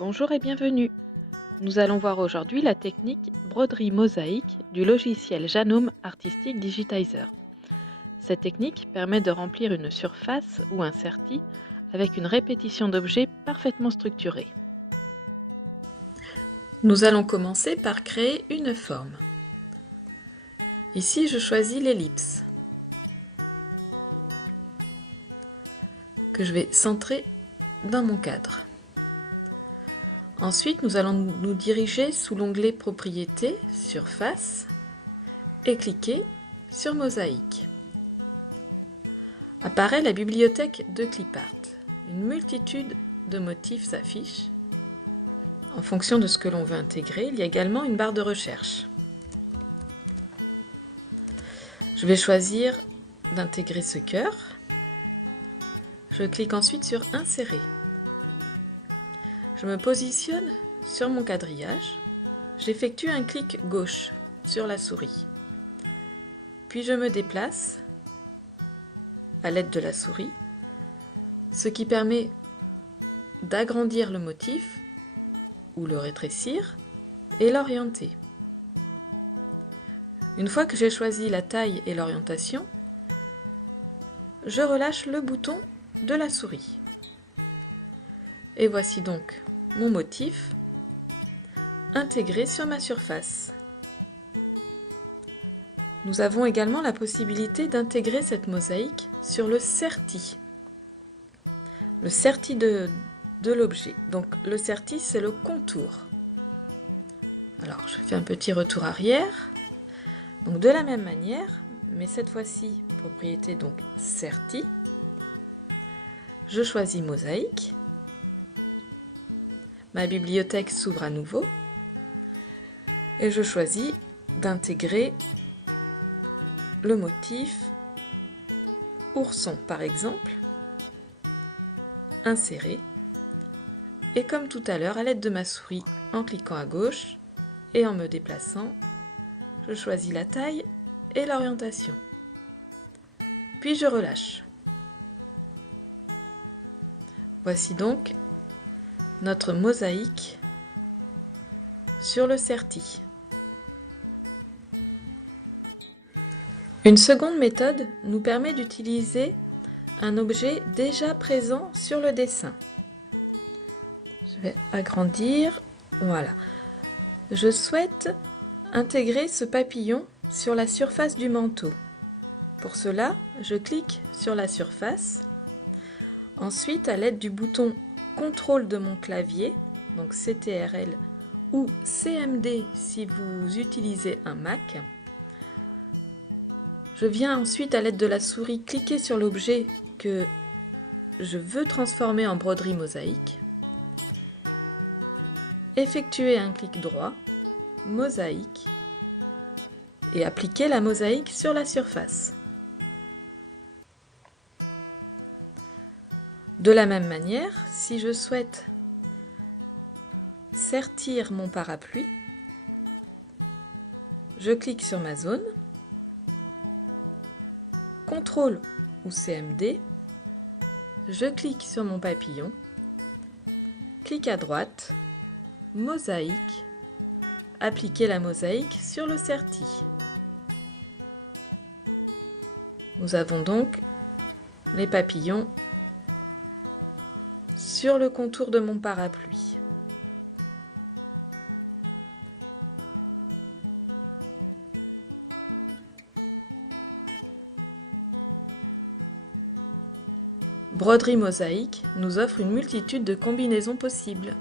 Bonjour et bienvenue. Nous allons voir aujourd'hui la technique broderie mosaïque du logiciel Janome Artistic Digitizer. Cette technique permet de remplir une surface ou un serti avec une répétition d'objets parfaitement structurée. Nous allons commencer par créer une forme. Ici, je choisis l'ellipse que je vais centrer dans mon cadre. Ensuite, nous allons nous diriger sous l'onglet Propriétés, Surface et cliquer sur Mosaïque. Apparaît la bibliothèque de ClipArt. Une multitude de motifs s'affiche. En fonction de ce que l'on veut intégrer, il y a également une barre de recherche. Je vais choisir d'intégrer ce cœur. Je clique ensuite sur Insérer. Je me positionne sur mon quadrillage. J'effectue un clic gauche sur la souris. Puis je me déplace à l'aide de la souris, ce qui permet d'agrandir le motif ou le rétrécir et l'orienter. Une fois que j'ai choisi la taille et l'orientation, je relâche le bouton de la souris. Et voici donc mon motif intégré sur ma surface. Nous avons également la possibilité d'intégrer cette mosaïque sur le serti. Le serti de l'objet. Donc le serti, c'est le contour. Alors je fais un petit retour arrière. Donc de la même manière, mais cette fois-ci, propriété donc serti. Je choisis mosaïque. Ma bibliothèque s'ouvre à nouveau. Et je choisis d'intégrer le motif ourson par exemple. Insérer. Et comme tout à l'heure, à l'aide de ma souris, en cliquant à gauche et en me déplaçant, je choisis la taille et l'orientation. Puis je relâche. Voici donc notre mosaïque sur le serti. Une seconde méthode nous permet d'utiliser un objet déjà présent sur le dessin. Je vais agrandir, voilà. Je souhaite intégrer ce papillon sur la surface du manteau. Pour cela, je clique sur la surface. Ensuite, à l'aide du bouton contrôle de mon clavier, donc CTRL ou CMD si vous utilisez un Mac, je viens ensuite à l'aide de la souris cliquer sur l'objet que je veux transformer en broderie mosaïque, effectuer un clic droit, mosaïque, et appliquer la mosaïque sur la surface. De la même manière, si je souhaite sertir mon parapluie, je clique sur ma zone, CTRL ou CMD, je clique sur mon papillon, clic à droite, mosaïque, appliquer la mosaïque sur le serti. Nous avons donc les papillons sur le contour de mon parapluie. Broderie mosaïque nous offre une multitude de combinaisons possibles.